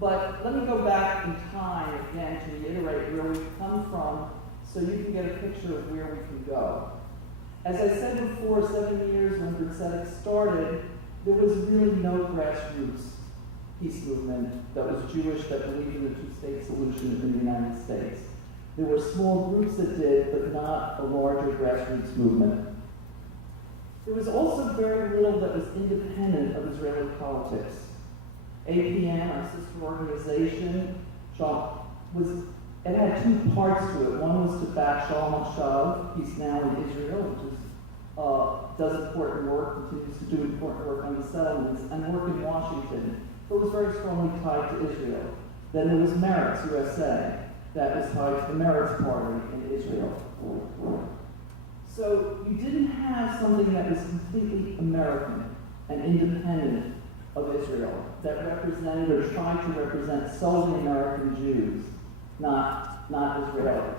But let me go back in time again to reiterate where we've come from so you can get a picture of where we can go. As I said before, 7 years when Brit Tzedek started, there was really no grassroots peace movement that was Jewish that believed in the two-state solution in the United States. There were small groups that did, but not a larger grassroots movement. There was also very little that was independent of Israeli politics. APN, our sister organization, it had two parts to it. One was to back Shalom עכשיו, Peace Now in Israel, which does important work, continues to do important work on the settlements, and work in Washington, but was very strongly tied to Israel. Then there was Meretz USA, that was tied to the Meretz Party in Israel. So you didn't have something that was completely American and independent of Israel, that represented or tried to represent solely American Jews, not Israelis.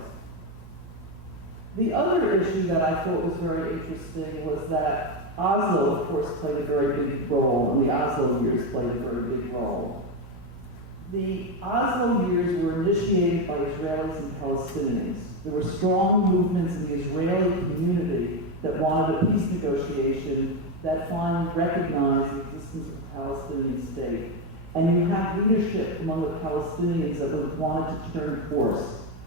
The other issue that I thought was very interesting was that Oslo, of course, played a very big role, and the Oslo years played a very big role. The Oslo years were initiated by Israelis and Palestinians. There were strong movements in the Israeli community that wanted a peace negotiation that finally recognized the existence of a Palestinian state. And you had leadership among the Palestinians that wanted to turn course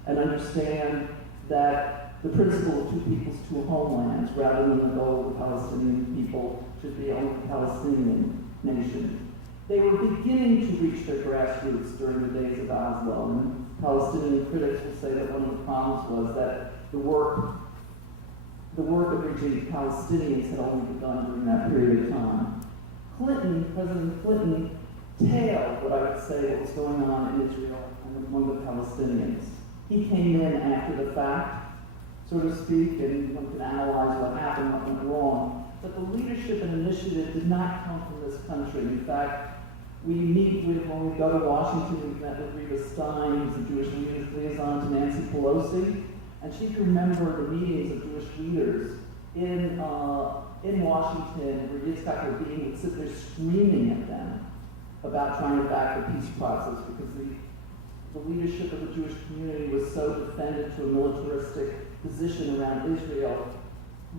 and understand that the principle of two peoples, two homelands, rather than the goal of the Palestinian people should be only the Palestinian nation. They were beginning to reach their grassroots during the days of Oslo, and Palestinian critics will say that one of the problems was that the work of reaching Palestinians had only begun during that period of time. President Clinton, tailed what I would say what was going on in Israel and among the Palestinians. He came in after the fact, so to speak, and one can analyze what happened, what went wrong. But the leadership and initiative did not come from this country. In fact, when we go to Washington, we met with Rita Stein, who's the Jewish liaison to Nancy Pelosi, and she can remember the meetings of Jewish leaders in Washington where Yitzhak Rabin would sit there screaming at them about trying to back the peace process because the leadership of the Jewish community was so defended to a militaristic position around Israel,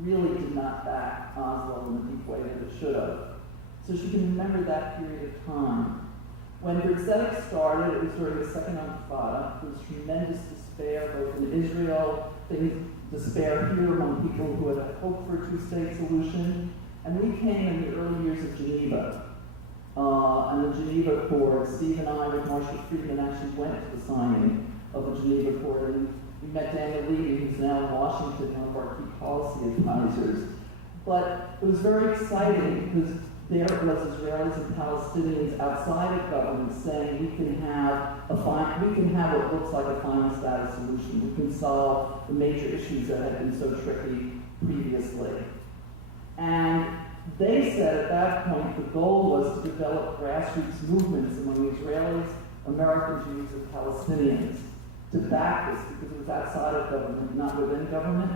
really did not back Oslo in the deep way that it should have. So she can remember that period of time. When Brit Tzedek started, it was during the Second Intifada. There was tremendous despair both in Israel, despair here among people who had hoped for a two-state solution. And we came in the early years of Geneva. And the Geneva Accord, Steve and I with Marshall Friedman actually went to the signing of the Geneva Accord. And we met Daniel Levy, who's now in Washington, one of our key policy advisors. But it was very exciting because there was Israelis and Palestinians outside of government saying we can have what looks like a final status solution. We can solve the major issues that had been so tricky previously. And they said at that point the goal was to develop grassroots movements among Israelis, American Jews, and Palestinians to back this because it was outside of government, not within government.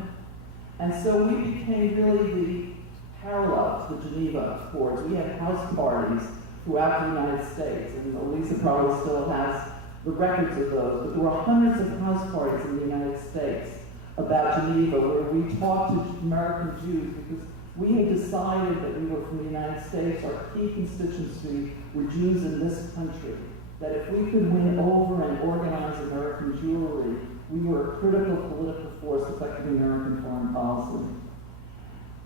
And so we became really the parallel to the Geneva Accords. We had house parties throughout the United States, and Elisa probably still has the records of those, but there were hundreds of house parties in the United States about Geneva where we talked to American Jews because we had decided that we were from the United States, our key constituency were Jews in this country, that if we could win over and organize American Jewry, we were a critical political force affecting American foreign policy.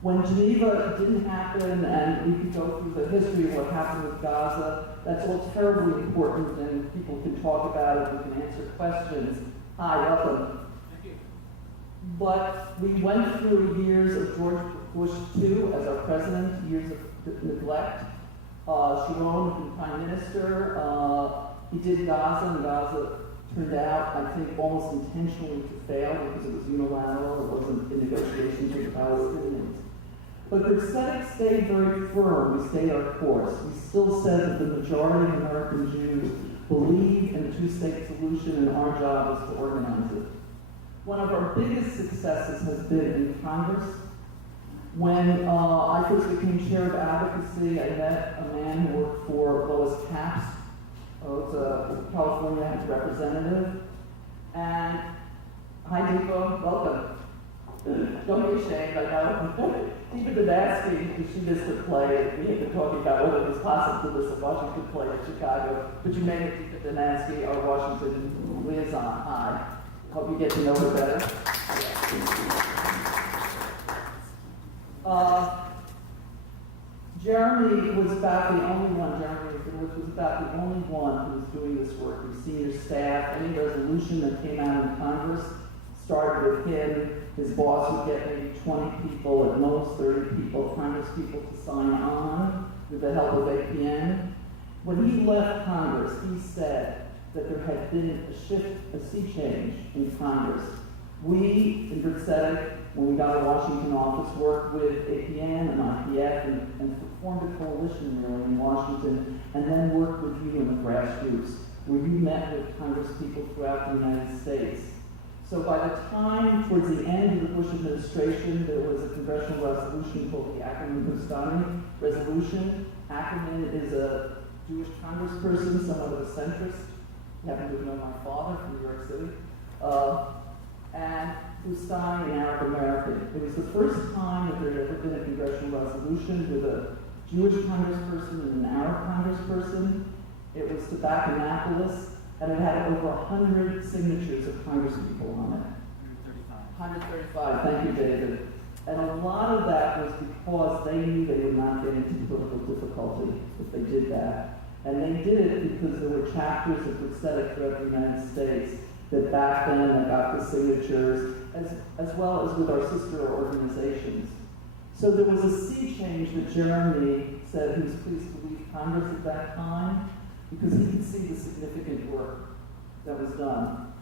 When Geneva didn't happen, and we could go through the history of what happened with Gaza, that's all terribly important, and people can talk about it, we can answer questions. Hi, welcome. Thank you. But we went through years of George Bush II as our president, years of neglect. Sharon, the prime minister, he did Gaza, and Gaza turned out, I think, almost intentionally to fail because it was unilateral, it wasn't in negotiations with the Palestinians. But Brit Tzedek stayed very firm. We stayed our course. We still said that the majority of American Jews believe in a two-state solution, and our job is to organize it. One of our biggest successes has been in Congress. When I first became chair of advocacy, I met a man who worked for Lois Capps who's a California representative. And hi, Deepa, welcome. Don't be ashamed, I know. Deepa did ask me because she missed the play. We had been talking about whether it was possible to miss a Washington play in Chicago. But you made it, Deepa Danaski, our Washington liaison. Hi. Hope you get to know her better. Jeremy was about the only one, was about the only one who was doing this work. The senior staff, any resolution that came out in Congress started with him. His boss would get maybe 20 people, at most 30 people, Congress people to sign on with the help of APN. When he left Congress, he said that there had been a shift, a sea change in Congress. We, in Brit Tzedek, when we got a Washington office, worked with APN and IPF and formed a coalition really in Washington, and then worked with you in the grassroots, where you met with Congress people throughout the United States. So by the time, towards the end of the Bush administration, there was a congressional resolution called the Ackerman-Bustani resolution. Ackerman is a Jewish congressperson, somewhat of a centrist. You happen to know my father from New York City. And Bustani, an Arab American. It was the first time that there had ever been a congressional resolution with a Jewish congressperson and an Arab congressperson. It was to back Annapolis, and it had over 100 signatures of congresspeople on it. 135, thank you, David. And a lot of that was because they knew they would not get into political difficulty if they did that. And they did it because there were chapters of Brit Tzedek throughout the United States that back then that got the signatures, as well as with our sister organizations. So there was a sea change that Jeremy said he was pleased to leave Congress at that time because he could see the significant work that was done.